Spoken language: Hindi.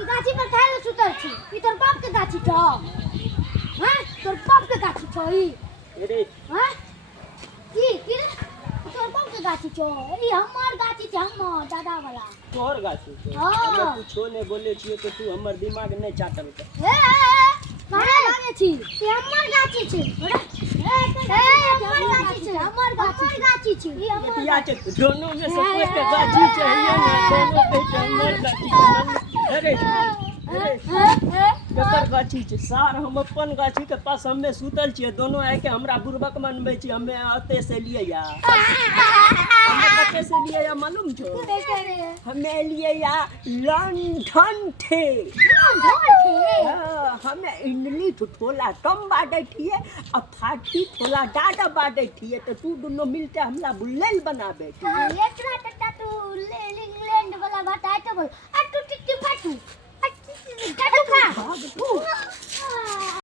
ई गाछी पर खाए सुतल छी ई तोर बाप के गाछी छ हां तोर बाप के गाछी छ ई अरे हां की रे तोर बाप के गाछी छ ई हमर गाछी छ हमर दादा वाला तोहर गाछी छै हाँ। हमे कुछो नहीं बोले छियै तो तू हमर दिमाग नहीं चाटल कर काहे लागे छी ई हमर गाछी छै हमर गाछी छै हमर गाछी छै ई हमर या छै दोनों में से कोई के गाछी चाहिए ना दोनों के हमर गाछी छै। अरे केकर गाछी छै सार हम अपन गाछी के पास हमे सुतल छियै दोनों आए के हमरा बुर्बक मनबै छी हमे अते से लिए या हमे कते से लिए या मालूम छौ हमे लिए या लंठन थे हाँ, हमे इंगली ठोला कम बाटे थिए और फाटी ठोला डाटा बाटे थिए तो तू दोनों मिलते हमला बुल्लेल बनाबे एकरा टट्टा तू इंग्लैंड वाला बात आए तो बोल